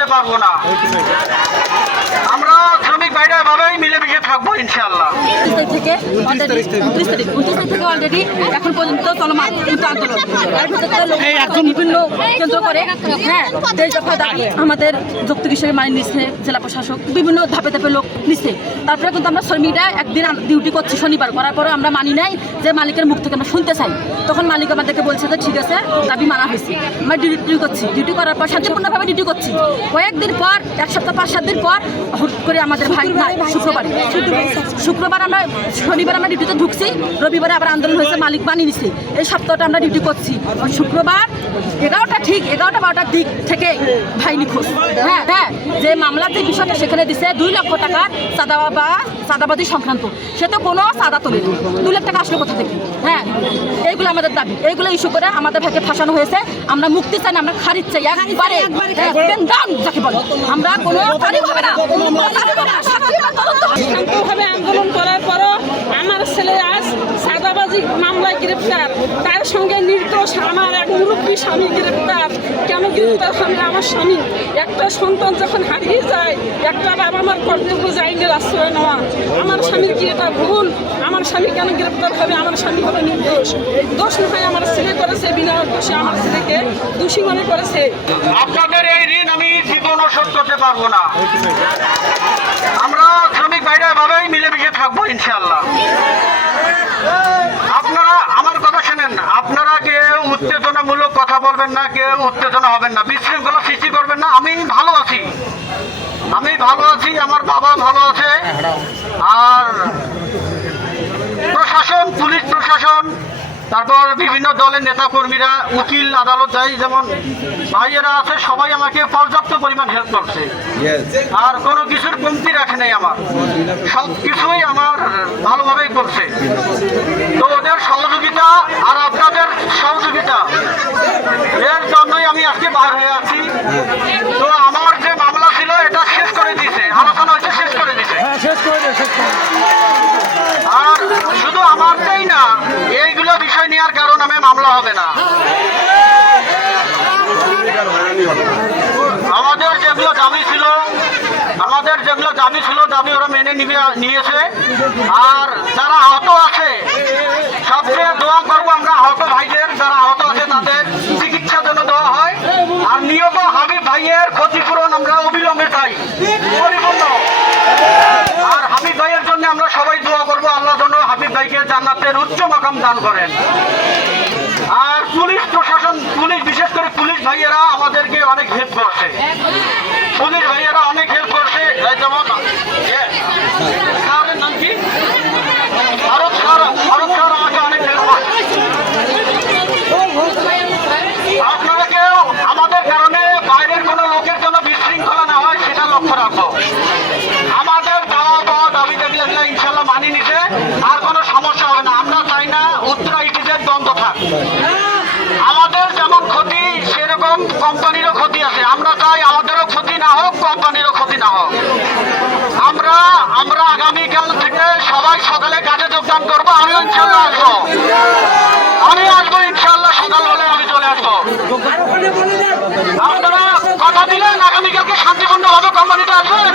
করতে পারবো না। আমরা শ্রমিক ভাইরা এভাবেই মিলেমিশে থাকবো ইনশাআল্লাহ। থেকে অলরেডি এখন পর্যন্ত চলমান কিন্তু আন্দোলন বিভিন্ন কেন্দ্র করে দেশ দফা দাবি আমাদের যৌক্তিক হিসেবে মানে নিচ্ছে জেলা প্রশাসক বিভিন্ন ধাপে ধাপে লোক নিচ্ছে। তারপরে কিন্তু আমরা শ্রমিকরা একদিন ডিউটি করছি শনিবার, করার পরে আমরা মানি নাই যে মালিকের মুখ থেকে আমরা শুনতে চাই। তখন মালিক আমাদেরকে বলছে যে ঠিক আছে দাবি মানা হয়েছে। আমরা ডিউটি করছি, ডিউটি করার পর শান্তিপূর্ণভাবে ডিউটি করছি। কয়েকদিন পর 1 সপ্তাহ 5-7 দিন পর হুট করে আমাদের ভাই শুক্রবার আমরা শনিবার আমরা ডিউটিতে ঢুকছি, রবিবারে আবার আন্দোলন হয়েছে, মালিক বানিয়ে নিচ্ছে। এই সপ্তাহটা আমরা ডিউটি করছি। শুক্রবার 11টা-12টার দিক থেকে ভাই নিখোঁজ। যে মামলার যে বিষয়টা সেখানে দিছে 2 লক্ষ টাকার চাঁদাবাদী সংক্রান্ত, সে তো কোনো চাঁদা তোলে 2 লাখ টাকা আসলো কোথা থেকে? এইগুলো আমাদের দাবি, এইগুলো ইস্যু করে আমাদের ভাইকে ফাঁসানো হয়েছে। আমরা মুক্তি চাই না, আমরা খারিজ চাই একবারে যাকে বলে। আমরা কোনো তারিখ হবে না, শান্তভাবে আন্দোলন করার পরও আমার ছেলে আজ চাঁদাবাজি মামলায় গ্রেপ্তার, তার সঙ্গে নির্দোষ আমার এক মুরব্বী স্বামী গ্রেপ্তার। কেন গ্রেপ্তার হবে? আমার স্বামী একটা সন্তান যখন হারিয়ে যায়, একটা বাবা মার কর্তব্য আইনের আশ্রয় নেওয়া। আমার স্বামীর কি এটা ভুল? আমার স্বামী কেন গ্রেপ্তার হবে? আমার স্বামী হবে নির্দোষ। দোষ নয় আমার ছেলে করেছে, বিনা দোষে আমার ছেলেকে দোষী মনে করেছে। আপনাদের এই ঋণ আমি জীবনও শোধ করতে পারবো না। আমরা শ্রমিক ভাইরা এভাবেই মিলেমিশে থাকবো ইনশাআল্লাহ। আপনারা আমার কথা শোনেন, আপনারা কেউ উত্তেজনামূলক কথা বলবেন না, কেউ উত্তেজনা হবেন না, বিশৃঙ্খলা সৃষ্টি করবেন না। আমি ভালো আছি, আমার বাবা ভালো আছে। আর প্রশাসন, পুলিশ প্রশাসন, তারপর বিভিন্ন দলের নেতা কর্মীরা, উকিল, আদালত যাই যেমন ভাইয়েরা আছে, সবাই আমাকে পর্যাপ্ত পরিমাণ হেল্প করছে। আর কোনো কিছুর কমতি রাখে নাই, আমার সব কিছুই আমার ভালোভাবেই করছে। তো ওদের সহযোগিতা আর আপনাদের সহযোগিতা এর জন্যই আমি আজকে বার হয়ে আছি। তো আমার যে মামলা ছিল এটা শেষ করে দিয়েছে, আলোচনা হয়েছে, শেষ করে দিয়েছে। আর শুধু আমারটাই না, এইগুলো বিষয় নেওয়ার কারণ আমি মামলা হবে না। আমাদের যেগুলো দাবি ছিল দাবি ওরা মেনে নিয়েছে। আর যারা আহত আছে, সবচেয়ে দোয়া করবো আমরা আহত ভাইদের, যারা আহত আছে তাদের চিকিৎসার জন্য দেওয়া হয়। আর নিহত হাবিব ভাইয়ের ক্ষতিপূরণ আমরা অবিলম্বে চাই, পরিপূর্ণ। আর হাবিব ভাইয়ের জন্য আমরা সবাই দোয়া করবো, আল্লাহ যেন হাবিব ভাইকে জান্নাতের উচ্চ মাকাম দান করেন। আর পুলিশ প্রশাসন, বিশেষ করে পুলিশ ভাইয়েরা আমাদেরকে অনেক হেল্প করছে। যেমন স্যারের নাম কি, ভারত স্যার আমাকে অনেক হেল্প করছে। আপনারা কেউ আমাদের কারণে বাইরের কোনো লোকের জন্য বিশৃঙ্খলা না হয় সেটা লক্ষ্য রাখবো। আমাদের দাবি দেখলে ইনশাল্লাহ মানি নিতে আর কোনো সমস্যা হবে না। আমরা চাই না উত্তরা ইটিজের দ্বন্দ্ব থাক। আমাদের যেমন ক্ষতি সেরকম কোম্পানিরও ক্ষতি আছে। আমরা চাই আমাদেরও ক্ষতি না হোক, কোম্পানিরও ক্ষতি না হোক। আমরা আগামীকাল থেকে সবাই সকালে কাজে যোগদান করবো। আমিও ইনশাল্লাহ আসবো, ইনশাল্লাহ সকাল হলে আমি চলে আসবো। আপনারা কথা দিলেন আগামীকালকে শান্তিপূর্ণভাবে কোম্পানিতে আসবেন।